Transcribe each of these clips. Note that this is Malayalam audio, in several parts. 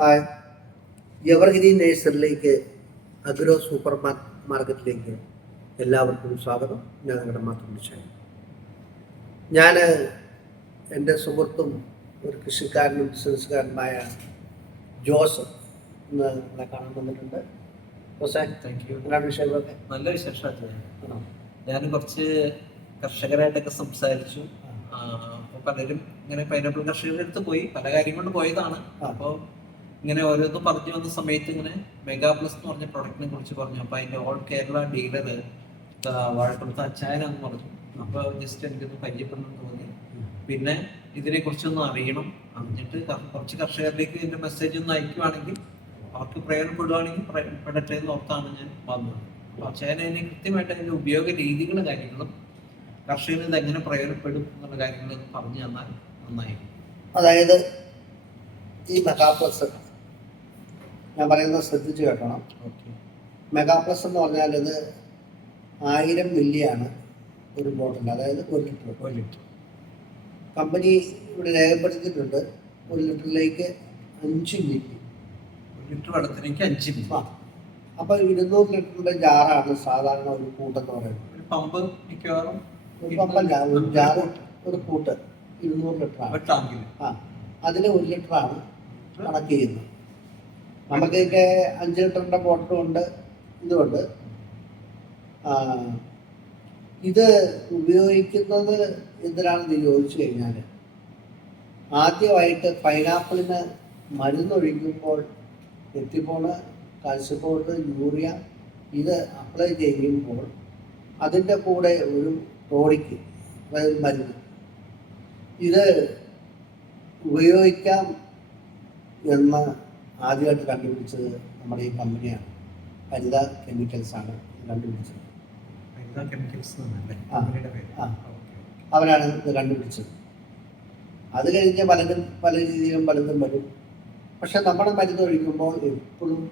ഹായ്, എവർഗ്രീൻ നേഴ്സറിലേക്ക് അഗ്രോ സൂപ്പർ മാർക്കറ്റിലേക്ക് എല്ലാവർക്കും സ്വാഗതം. ഞാൻ നിങ്ങളുടെ മാത്രം വിളിച്ചായി. ഞാൻ എൻ്റെ സുഹൃത്തും ഒരു കൃഷിക്കാരനും ബിസിനസ്സുകാരനുമായ ജോസഫ് ഇന്ന് നമ്മളെ കാണാൻ വന്നിട്ടുണ്ട്. Thank you. എന്താണ് വിഷയമൊക്കെ? നല്ല വിശേഷമാണ്. ഞാൻ കുറച്ച് കർഷകരായിട്ടൊക്കെ സംസാരിച്ചു. അപ്പോൾ പലരും ഇങ്ങനെ പൈനാപ്പിൾ കർഷകരുടെ അടുത്ത് പോയി പല കാര്യം കൊണ്ട് പോയതാണ്. അപ്പോൾ ഇങ്ങനെ ഓരോന്നും പറഞ്ഞു വന്ന സമയത്ത് ഇങ്ങനെ മെഗാ പ്ലസ് എന്ന് പറഞ്ഞ പ്രൊഡക്റ്റിനെ കുറിച്ച് പറഞ്ഞു. അപ്പോൾ അതിന്റെ ഓൾ കേരള ഡീലർ വാഴക്കുളത്ത് അച്ചായനാന്ന് പറഞ്ഞു. അപ്പോൾ ജസ്റ്റ് എനിക്കൊന്ന് പരിചയപ്പെടണം തോന്നി. പിന്നെ ഇതിനെ കുറിച്ചൊന്നും അറിയണം, അറിഞ്ഞിട്ട് കുറച്ച് കർഷകരിലേക്ക് ഇതിന്റെ മെസ്സേജ് ഒന്ന് അയക്കുവാണെങ്കിൽ അവർക്ക് പ്രയോജനപ്പെടുവാണെങ്കിൽ പെടട്ടെ എന്ന് ഓർത്താണ് ഞാൻ വന്നത്. അപ്പോൾ അച്ചായനെ അതിനെ കൃത്യമായിട്ട് അതിന്റെ ഉപയോഗ രീതികളും കാര്യങ്ങളും കർഷകന് ഇത് എങ്ങനെ പ്രയോജനപ്പെടും എന്നുള്ള കാര്യങ്ങൾ പറഞ്ഞു തന്നാൽ നന്നായിരിക്കും. അതായത് ഈ മെഗാ പ്ലസ് ഞാൻ പറയുന്നത് ശ്രദ്ധിച്ച് കേട്ടണം. മെഗാ പ്ലസ് എന്ന് പറഞ്ഞാൽ ഇത് 1000 മില്ലിയാണ് ഒരു ബോട്ടിൽ, അതായത് 1 ലിറ്റർ. കമ്പനി ഇവിടെ രേഖപ്പെടുത്തിയിട്ടുണ്ട് 1 ലിറ്ററിലേക്ക് 5 മില്ലി. 1 ലിറ്റർ വെള്ളത്തിലേക്ക് 5 മില്ലി. അപ്പോൾ 200 ലിറ്ററിന്റെ ജാറാണ് സാധാരണ ഒരു കൂട്ടെന്ന് പറയുന്നത്. ഒരു പമ്പ് മിക്കവാറും ഒരു പമ്പല്ല, ഒരു ജാറ്, ഒരു കൂട്ട് 200 ലിറ്ററാണ്. അതിന് 1 ലിറ്ററാണ് കണക്ക് ചെയ്യുന്നത്. നമുക്കൊക്കെ 5 ലിറ്ററിന്റെ ബോട്ടിലും ഉണ്ട്, ഇതുകൊണ്ട്. ഇത് ഉപയോഗിക്കുന്നത് എന്തിനാണെന്ന് ചോദിച്ചു കഴിഞ്ഞാൽ, ആദ്യമായിട്ട് പൈനാപ്പിളിന് മരുന്നൊഴിക്കുമ്പോൾ എത്തിപ്പോണ്, കാൽസ്യപ്പോട്ട്, യൂറിയ ഇത് അപ്ലൈ ചെയ്യുമ്പോൾ അതിൻ്റെ കൂടെ ഒരു ടോണിക്ക്, അതായത് മരുന്ന്, ഇത് ഉപയോഗിക്കാം എന്ന് ആദ്യമായിട്ട് കണ്ടുപിടിച്ചത് നമ്മുടെ ഈ കമ്പനിയാണ്. ഹരിത കെമിക്കൽസാണ് കണ്ടുപിടിച്ചത്. അവരാണ് ഇത് കണ്ടുപിടിച്ചത്. അത് കഴിഞ്ഞ് പലരും പല രീതിയിലും പലതും വരും. പക്ഷെ നമ്മുടെ മരുന്ന് ഒഴിക്കുമ്പോൾ എപ്പോഴും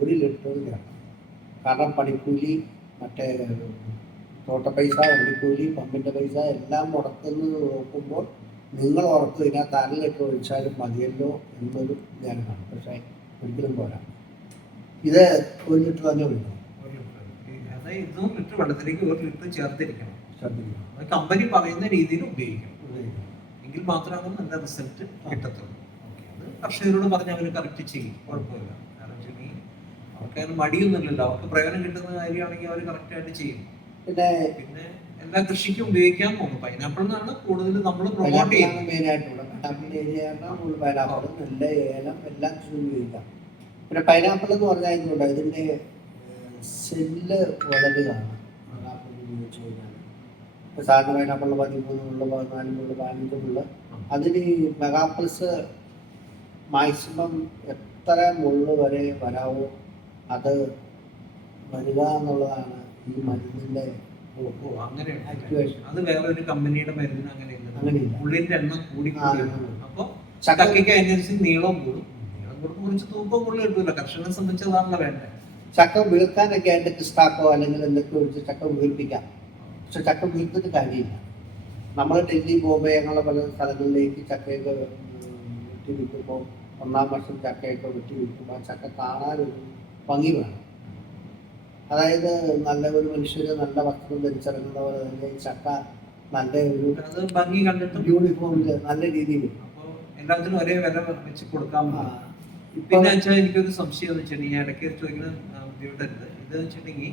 1 ലിറ്റർ വേണം. കാരണം പണിക്കൂലി, മറ്റേ തോട്ട പൈസ, വണ്ടിക്കൂലി, പമ്പിൻ്റെ പൈസ എല്ലാം മുടക്കുന്നത് നോക്കുമ്പോൾ നിങ്ങൾ ഓർത്ത് ഇതിനകത്ത് 1 ലിറ്റർ ഒഴിച്ചാലും മതിയല്ലോ എന്നൊരു ധ്യാനമാണ്. പക്ഷേ ഒരിക്കലും പോരാ. ഇത് 1 ലിറ്റർ തന്നെ ഒഴിക്കണം. 200 ലിറ്റർ വെള്ളത്തിലേക്ക് 1 ലിറ്റർ ചേർത്തിരിക്കണം. കമ്പനി പറയുന്ന രീതിയിൽ ഉപയോഗിക്കണം. എങ്കിൽ മാത്രമാണ് നല്ല റിസൾട്ട് കിട്ടത്തുള്ളൂ. അത് കർഷകരോട് പറഞ്ഞ് അവർ കറക്റ്റ് ചെയ്യും, കുഴപ്പമില്ല. കാരണം വെച്ചാൽ അവർക്ക് അതിന് മടിയൊന്നുമില്ലല്ലോ. അവർക്ക് പ്രയോജനം കിട്ടുന്ന കാര്യമാണെങ്കിൽ അവർ കറക്റ്റായിട്ട് ചെയ്യും. പിന്നെ എല്ലാ കൃഷിക്കും ഉപയോഗിക്കാൻ പോകും. പൈനാപ്പിൾ എന്നാണ് കൂടുതൽ നമ്മൾ പ്രൊമോട്ട് ചെയ്യുന്നത്. മെയിനായിട്ടുള്ള പൈനാപ്പിൾ, നെല്ല്, ഏലം എല്ലാം കൃഷി ഉപയോഗിക്കാം. പിന്നെ പൈനാപ്പിൾ എന്ന് പറഞ്ഞാൽ എന്തുകൊണ്ട് ഇതിൻ്റെ സെല്ല് വളരുകയാണ്. പൈനാപ്പിൾ ഉപയോഗിച്ച് കഴിഞ്ഞാൽ സാധാരണ പൈനാപ്പിളിൽ 13 14 15 അതിന് മെഗാ പ്ലസ് മാക്സിമം എത്ര മുള്ള് വരെ വരാവോ അത് വരിക എന്നുള്ളതാണ് ഈ മരുന്നിന്റെ ആക്ടിവേഷൻ. അത് വേറൊരു കമ്പനിയുടെ മരുന്ന് അങ്ങനെയില്ല. ഉള്ളിന്റെ എണ്ണം കൂടി അപ്പൊ ചക്കയ്ക്ക് അതിനനുസരിച്ച് നീളം കൂടും. കുറച്ച് തൂക്കം പുള്ളി കിട്ടൂല. കർഷകനെ സംബന്ധിച്ചതാണല്ലോ വേണ്ടത്. ചക്ക വീഴ്ത്താനൊക്കെ ആയിട്ട് ക്രിസ്താക്കോ അല്ലെങ്കിൽ എന്തൊക്കെ ഒഴിച്ച് ചക്ക വീഴ്പ്പിക്കാം. പക്ഷെ ചക്ക വീഴ്ത്തിട്ട് കാര്യമില്ല. നമ്മൾ ഡൽഹി, ബോംബെ അങ്ങനെയുള്ള പല സ്ഥലങ്ങളിലേക്ക് ചക്കയൊക്കെ വെട്ടി വിൽക്കുമ്പോൾ 1-ാം വർഷം ചക്കയൊക്കെ വെട്ടി വിൽക്കുമ്പോൾ ആ ചക്ക കാണാനൊരു ഭംഗി വേണം. അതായത് നല്ല ഒരു മനുഷ്യര് നല്ല വസ്ത്രം ധരിച്ചിറങ്ങുന്ന പോലെ തന്നെ ചക്ക നല്ല ഒരു ഭംഗി കണ്ടിട്ട് യൂണിഫോമില് നല്ല രീതിയിൽ എല്ലാത്തിനും ഒരേ വില വെച്ച് കൊടുക്കാൻ. പിന്നെ വെച്ചാൽ എനിക്കൊരു സംശയം എന്ന് വെച്ചിട്ടുണ്ടെങ്കിൽ ഇടയ്ക്ക് ചോദിക്കുന്ന ബുദ്ധിമുട്ടരുത്. ഇത് വെച്ചിട്ടുണ്ടെങ്കിൽ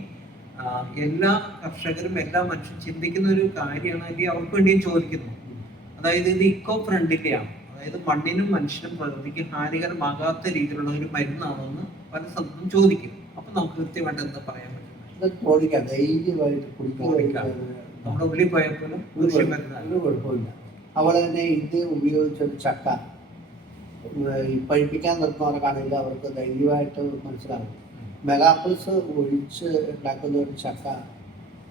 എല്ലാ കർഷകരും എല്ലാ മനുഷ്യരും ചിന്തിക്കുന്ന ഒരു കാര്യമാണ്, അല്ലെങ്കിൽ അവർക്ക് വേണ്ടിയും ചോദിക്കുന്നു. അതായത് ഇത് ഇക്കോ ഫ്രണ്ട്ലിയാണ്. അതായത് മണ്ണിനും മനുഷ്യനും പ്രകൃതിക്കും ഹാനികരമാകാത്ത രീതിയിലുള്ള ഒരു മരുന്നാണെന്ന് പല സ്ഥലത്തും ചോദിക്കും. അപ്പൊ നമുക്ക് കൃത്യമായിട്ട് എന്താ പറയാൻ പറ്റും? നമ്മുടെ ഉള്ളിൽ പോയപ്പോഴും കുഴപ്പമില്ല. അതുപോലെ തന്നെ ഇത് ഉപയോഗിച്ചൊരു ചക്ക പഴിപ്പിക്കാൻ നിർത്തുന്നവർക്കാണെങ്കിൽ അവർക്ക് ധൈര്യമായിട്ട് മനസ്സിലാകും. മെഗാപ്ലസ് ഒഴിച്ച് ഉണ്ടാക്കുന്ന ഒരു ചക്ക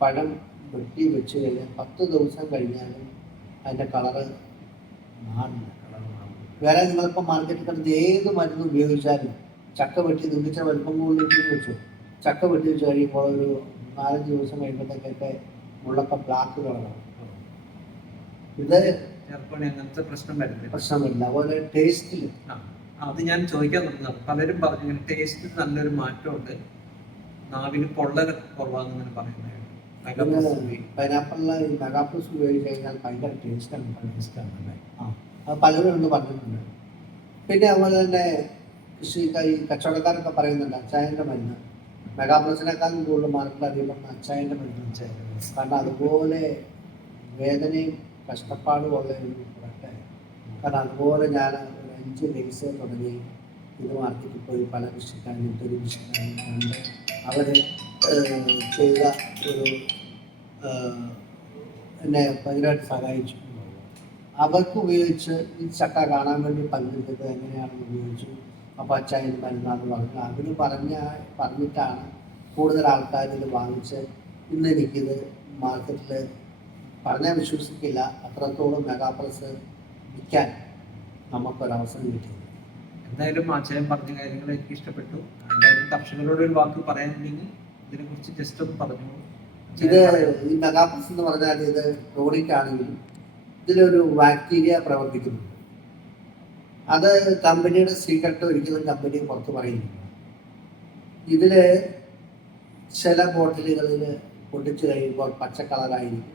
പഴം വെട്ടി വെച്ച് കഴിഞ്ഞാൽ 10 ദിവസം കഴിഞ്ഞാലും അതിൻ്റെ കളറ് മാറില്ല. വേറെ നിങ്ങളിപ്പോൾ മാർക്കറ്റിൽ കിടന്ന് ഏത് മരുന്ന് ഉപയോഗിച്ചാലും ചക്ക വെട്ടി നിർമ്മിച്ച വലുപ്പം കൂടുതൽ വെച്ചു ചക്ക വെട്ടി വെച്ച് കഴിയുമ്പോൾ ഒരു 4-5 ദിവസം കഴിയുമ്പോഴത്തേക്കൊക്കെ മുള്ളൊക്കെ ബ്ലാക്ക് കളറാണ്. ഇത് അങ്ങനത്തെ പ്രശ്നം വരില്ല. അതുപോലെ ടേസ്റ്റിൽ അത് ഞാൻ ചോദിക്കാൻ തുടങ്ങുന്നത്. പലരും പറഞ്ഞു ഇങ്ങനെ ടേസ്റ്റ് നല്ലൊരു മാറ്റമുണ്ട്, നാവിന് പൊള്ളൽ കുറവാന്ന് പറയുന്നത്. പൈനാപ്പിളിൽ ഈ മെഗാപ്ലസ് ഉപയോഗിച്ച് കഴിഞ്ഞാൽ ഭയങ്കര ടേസ്റ്റാണ്. അത് പലരും എന്ന് പറഞ്ഞിട്ടുണ്ട്. പിന്നെ അതുപോലെ തന്നെ ഈ കച്ചവടക്കാരൊക്കെ പറയുന്നുണ്ട് അച്ചായൻ്റെ മരുന്ന് മെഗാപ്ലസിനേക്കാളും കൂടുതൽ മാർക്കിൽ അറിയപ്പെടുന്ന അച്ചായൻ്റെ മരുന്ന്. കാരണം അതുപോലെ വേദനയും കഷ്ടപ്പാടുമുള്ള ഒരു പ്രൊഡക്റ്റ്. കാരണം അതുപോലെ ഞാൻ ഒരു 5 ഡേയ്സ് തുടങ്ങി ഇത് മാർക്കറ്റിൽ പോയി പല കൃഷിക്കാരും ഒരു കൃഷിക്കാരും കണ്ട് അവർ ചെയ്ത ഒരു എന്നെ ഭയങ്കരമായിട്ട് സഹായിച്ചു. അവർക്ക് ഉപയോഗിച്ച് ഈ ചക്ക കാണാൻ വേണ്ടി പങ്കെടുത്തത് എങ്ങനെയാണെന്ന് ഉപയോഗിച്ചു. അപ്പോൾ അച്ചായന് മരുന്നാന്ന് പറഞ്ഞു. അവർ പറഞ്ഞിട്ടാണ് കൂടുതൽ ആൾക്കാർ ഇത് വാങ്ങിച്ച് ഇന്ന് എനിക്കിത് മാർക്കറ്റിൽ പറഞ്ഞാൽ വിശ്വസിക്കില്ല, അത്രത്തോളം മെഗാപ്ലസ് വിൽക്കാൻ നമുക്കൊരവസരം കിട്ടിയത്. എന്തായാലും അച്ചായൻ പറഞ്ഞ കാര്യങ്ങൾ എനിക്ക് ഇഷ്ടപ്പെട്ടു. എന്തായാലും കർഷകരോട് ഒരു വാക്ക് പറയാനുണ്ടെങ്കിൽ ഇതിനെ കുറിച്ച് ജസ്റ്റ് ഒന്ന് പറഞ്ഞു. ഇത് ഈ മെഗാപ്ലസ് എന്ന് പറഞ്ഞാൽ ഇത് ക്രോണിക് ആണെങ്കിലും ഇതിലൊരു ബാക്ടീരിയ പ്രവർത്തിക്കുന്നുണ്ട്. അത് കമ്പനിയുടെ സീക്രട്ട് ഒരിക്കലും കമ്പനി പുറത്ത് പറയുന്നില്ല. ഇതിൽ ചില ബോട്ടിലുകളിൽ പൊട്ടിച്ച് കഴിയുമ്പോൾ പച്ച കളറായിരിക്കും,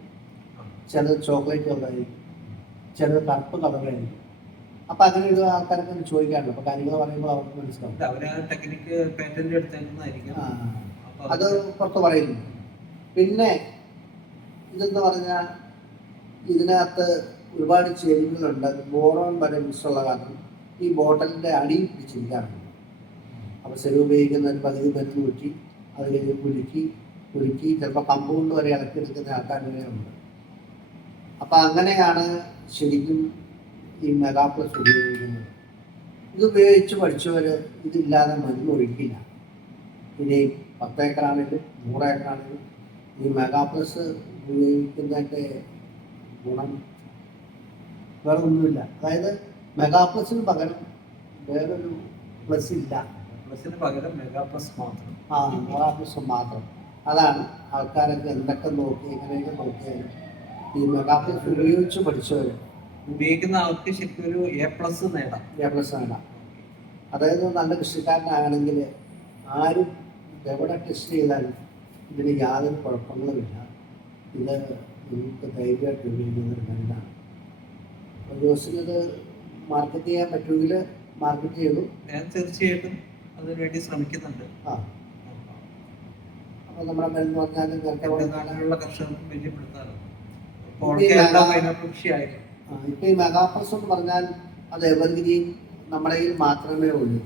ചിലത് ചോക്ലേറ്റ് കളറായിരിക്കും, ചിലത് കറുപ്പ് കളറായിരിക്കും. അപ്പം അങ്ങനെ ഒരു ആൾക്കാരൊക്കെ ചോദിക്കാറുണ്ട്. അപ്പോൾ കാര്യങ്ങൾ പറയുമ്പോൾ അവർക്ക് മനസ്സിലാവും. അത് പുറത്ത് പറയുന്നു. പിന്നെ ഇതെന്ന് പറഞ്ഞാൽ ഇതിനകത്ത് ഒരുപാട് ചേരുവകളുണ്ട്. ബോറോൺ വരെ മിക്സുള്ള കാരണം ഈ ബോട്ടലിൻ്റെ അടിയിൽ പിടിച്ചിരിക്കാറുണ്ട്. അപ്പോൾ ചെലവ് ഉപയോഗിക്കുന്ന ഒരു പകുതി മരുന്ന് ഊറ്റി അത് കഴിഞ്ഞ് കുലുക്കി ചിലപ്പോൾ കമ്പ് കൊണ്ട് വരെ ഇളക്കിയെടുക്കുന്ന ആൾക്കാർ വരെയുണ്ട്. അപ്പം അങ്ങനെയാണ് ശരിക്കും ഈ മെഗാപ്ലസ് ഉപയോഗിക്കുന്നത്. ഇത് ഉപയോഗിച്ച് പഠിച്ചവർ ഇതില്ലാതെ മരുന്ന് ഒഴിക്കില്ല. ഇനി 10 ഏക്കറാണെങ്കിലും 100 ഏക്കറാണെങ്കിലും ഈ മെഗാപ്ലസ് ഉപയോഗിക്കുന്നതിൻ്റെ ഗുണം വേറെ ഒന്നുമില്ല. അതായത് മെഗാപ്ലസിന് പകരം വേറൊരു പ്ലസ് ഇല്ല. പ്ലസിന് പകരം മെഗാപ്ലസ് മാത്രം. മെഗാപ്ലസ് മാത്രം. അതാണ് ആൾക്കാരൊക്കെ എന്തൊക്കെ നോക്കി എങ്ങനെയൊക്കെ നോക്കിയാലും ഈ മെഗാപ്ലസ് ഉപയോഗിച്ച് പഠിച്ചവർ ഉപയോഗിക്കുന്ന ആൾക്ക് ശരിക്കും ഒരു A+ നേടാം. A+ അതായത് നല്ല കൃഷിക്കാരനാണെങ്കിൽ ആരും എവിടെ ടെസ്റ്റ് ചെയ്താലും ഇതിന് യാതൊരു കുഴപ്പങ്ങളുമില്ല. ഇത് നമുക്ക് ധൈര്യമായിട്ട് ഉപയോഗിക്കുന്ന ഒരു മരുന്നാണ്. ഒരു ദിവസം ഇത് മാർക്കറ്റ് ചെയ്യാൻ പറ്റുമെങ്കിൽ മാർക്കറ്റ് ചെയ്തു. ഞാൻ തീർച്ചയായിട്ടും അതിനുവേണ്ടി ശ്രമിക്കുന്നുണ്ട്. അപ്പോൾ നമ്മുടെ മരുന്ന് പറഞ്ഞാൽ നാട്ടിലുള്ള കർഷകർക്കും പരിചയപ്പെടുത്താറ്. ഇപ്പോൾ ഈ മെഗാപ്ലസ് എന്ന് പറഞ്ഞാൽ അത് എവർഗ്രീൻ നമ്മുടെ കയ്യിൽ മാത്രമേ ഉള്ളൂ.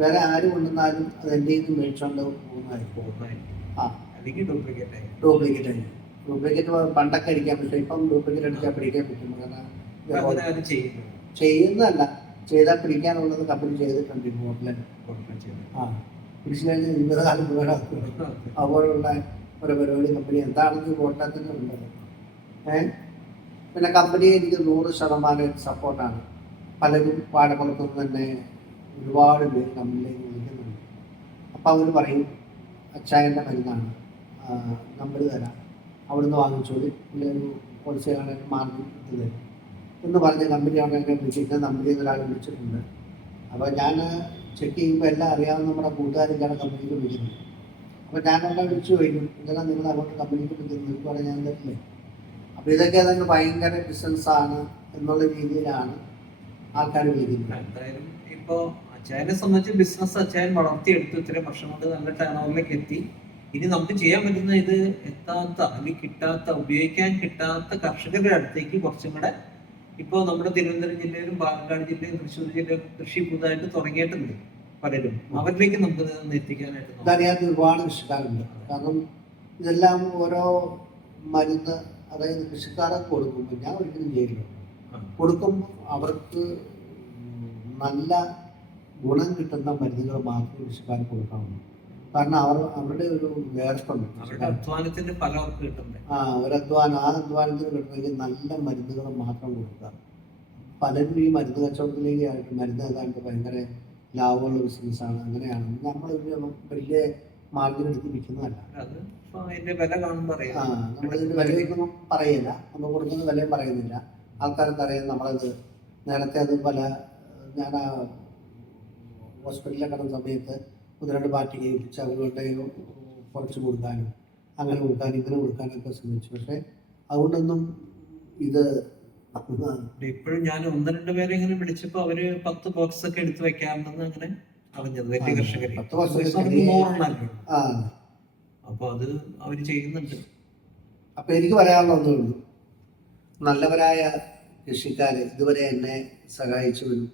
വേറെ ആരും കൊണ്ടുവന്നാലും അത് എൻ്റെ കയ്യിൽ നിന്ന് മേടിച്ചോണ്ട് ഡ്യൂപ്ലിക്കേറ്റ് പണ്ടൊക്കെ അടിക്കാൻ പറ്റും. ഇപ്പം ഡ്യൂപ്ലിക്കേറ്റ് അടിച്ചാൽ പിടിക്കാൻ പറ്റും. കാരണം ചെയ്യുന്നതല്ല, ചെയ്താൽ പിടിക്കാനുള്ളത് കമ്പനി ചെയ്തിട്ടുണ്ട്. പിടിച്ചു കഴിഞ്ഞാൽ 20 കാലം മുഴുവൻ അതുപോലുള്ള ഒരു പരിപാടി കമ്പനി എന്താണെന്ന് ബോട്ടിനകത്തിന് ഉള്ളത്. പിന്നെ കമ്പനി എനിക്ക് 100% സപ്പോർട്ടാണ്. പലരും പാടപ്പുറത്തുനിന്ന് തന്നെ ഒരുപാട് പേര് കമ്പനിയിലേക്ക് വിളിക്കുന്നുണ്ട്. അപ്പോൾ അവർ പറയും അച്ചായൻ്റെ മരുന്നാണ്, നമ്പർ തരാം, അവിടുന്ന് വാങ്ങിച്ചോളി, ഒരു ഹോൾസെയിലാണെങ്കിൽ മാർജിൻ ഇട്ട് തരും എന്ന് പറഞ്ഞ കമ്പനിയാണ് എന്നെ വിളിച്ചിട്ട് നമ്പറിൽ നിന്ന് ഒരാൾ വിളിച്ചിട്ടുണ്ട്. അപ്പോൾ ഞാൻ ചെക്ക് ചെയ്യുമ്പോൾ എല്ലാം അറിയാവുന്ന നമ്മുടെ കൂട്ടുകാരിലാണ് കമ്പനിക്ക് വിളിക്കുന്നത്. അപ്പോൾ ഞാനെല്ലാം വിളിച്ചു കഴിഞ്ഞു, ഇതെല്ലാം നിങ്ങൾ അങ്ങോട്ട് കമ്പനിക്ക് വിളിക്കുന്നത് നിൽക്കുവാണെങ്കിൽ ഞാൻ തരില്ലേ. അപ്പോൾ ഇതൊക്കെ അതിന് ഭയങ്കര ബിസിനസ്സാണ് എന്നുള്ള രീതിയിലാണ് ആൾക്കാർ വിളിക്കുന്നത്. എന്തായാലും ഇപ്പോൾ അച്ചായനെ സംബന്ധിച്ച് ബിസിനസ് അച്ചായൻ വളർത്തിയെടുത്തു. ഇത്രയും വർഷം കൊണ്ട് നല്ല ടേണോവറിലേക്ക് എത്തി. ഇനി നമുക്ക് ചെയ്യാൻ പറ്റുന്ന ഇത് എത്താത്ത അല്ലെങ്കിൽ കിട്ടാത്ത, ഉപയോഗിക്കാൻ കിട്ടാത്ത കർഷകരുടെ അടുത്തേക്ക് കുറച്ചും കൂടെ ഇപ്പോൾ നമ്മുടെ തിരുവനന്തപുരം ജില്ലയിലും പാലക്കാട് ജില്ലയിലും തൃശ്ശൂർ ജില്ലയിലും കൃഷി പുതുതായിട്ട് തുടങ്ങിയിട്ടുണ്ട് പലരും. അവരിലേക്ക് നമുക്ക് എത്തിക്കാനായിട്ട് അറിയാത്ത ഒരുപാട് കൃഷിക്കാരുണ്ട്. കാരണം ഇതെല്ലാം ഓരോ മരുന്ന്, അതായത് കൃഷിക്കാരെ കൊടുക്കുമ്പോൾ ഞാൻ ഒരിക്കലും ചെയ്യില്ല. കൊടുക്കുമ്പോൾ അവർക്ക് നല്ല ഗുണം കിട്ടുന്ന മരുന്നുകൾ മാത്രമേ കൃഷിക്കാർ കൊടുക്കാവുള്ളൂ. കാരണം അവരുടെ ഒരു വേർപ്പുണ്ട്, അധ്വാനത്തിന്റെ ഫലം അവർക്ക് കിട്ടുന്നത്. അധ്വാനത്തിന് കിട്ടണമെങ്കിൽ നല്ല മരുന്നുകൾ മാത്രം കൊടുക്കുക. പലരും ഈ മരുന്ന് കച്ചവടത്തിലേക്ക് ആയിട്ട് മരുന്ന് ഏതാണ്ട് ഭയങ്കര ലാഭമുള്ള ബിസിനസ്സാണ്, അങ്ങനെയാണ്. നമ്മളൊരു വലിയ മാർജിൻ എടുത്ത് വിൽക്കുന്നതല്ല. നമ്മളിതിന്റെ വിലയൊന്നും പറയില്ല, നമ്മൾ കൊടുക്കുന്ന വിലയും പറയുന്നില്ല. ആൾക്കാർക്ക് അറിയാം നമ്മളത് നേരത്തെ അത് ഞാൻ ഹോസ്പിറ്റലിൽ കിടന്ന സമയത്ത് 1-2 പാർട്ടി കേൾപ്പിച്ച് അവരുടെ കുറച്ച് കൊടുക്കാനും അങ്ങനെ കൊടുക്കാനും ഇങ്ങനെ കൊടുക്കാനൊക്കെ ശ്രമിച്ചു. പക്ഷേ അതുകൊണ്ടൊന്നും ഇത് ഇപ്പോഴും ഞാൻ 1-2 പേരെ ഇങ്ങനെ വിളിച്ചപ്പോ അവര് 10 ബോക്സ് ഒക്കെ എടുത്ത് വെക്കാമെന്ന് അങ്ങനെ അറിഞ്ഞത് വലിയ കർഷകർ 10 വർഷം ആ അപ്പൊ അത് അവര് ചെയ്യുന്നുണ്ട്. അപ്പം എനിക്ക് പറയാനുള്ളതേ ഉള്ളൂ, നല്ലവരായ കൃഷിക്കാർ ഇതുവരെ എന്നെ സഹായിച്ചവരും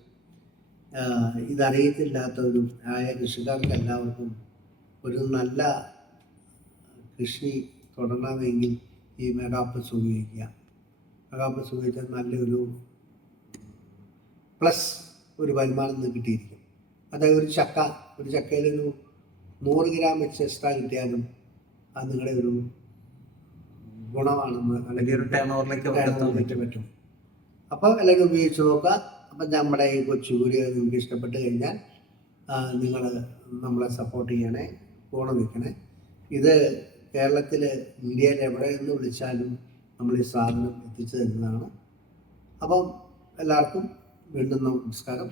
ഇതറിയത്തില്ലാത്തവരും ആയ കൃഷിക്കാർക്ക് എല്ലാവർക്കും ഒരു നല്ല കൃഷി തുടരണമെങ്കിൽ ഈ മെഗാപ്ലസ് ഉപയോഗിക്കുക. മെഗാപ്ലസ് ഉപയോഗിച്ചാൽ നല്ലൊരു പ്ലസ് ഒരു വരുമാനം നിന്ന് കിട്ടിയിരിക്കും. അതായത് ഒരു ചക്കയിലൊരു 100 ഗ്രാം വെച്ച് എക്സ്ട്രാ കിട്ടിയാലും അത് നിങ്ങളുടെ ഒരു ഗുണമാണെന്ന് അല്ലെങ്കിൽ ഒരു ടേൺ ഓവറിലേക്ക് പറ്റും. അപ്പോൾ എല്ലാവരും ഉപയോഗിച്ച് നോക്കുക. അപ്പം നമ്മുടെ ഈ കൊച്ചു വീഡിയോ നിങ്ങൾക്ക് ഇഷ്ടപ്പെട്ട് കഴിഞ്ഞാൽ നിങ്ങൾ നമ്മളെ സപ്പോർട്ട് ചെയ്യണേ, ഫോൺ നിൽക്കണേ. ഇത് കേരളത്തിൽ ഇന്ത്യയിൽ എവിടെ നിന്ന് വിളിച്ചാലും നമ്മൾ ഈ സാധനം എത്തിച്ചു തരുന്നതാണ്. അപ്പം എല്ലാവർക്കും വീണ്ടും നമസ്കാരം.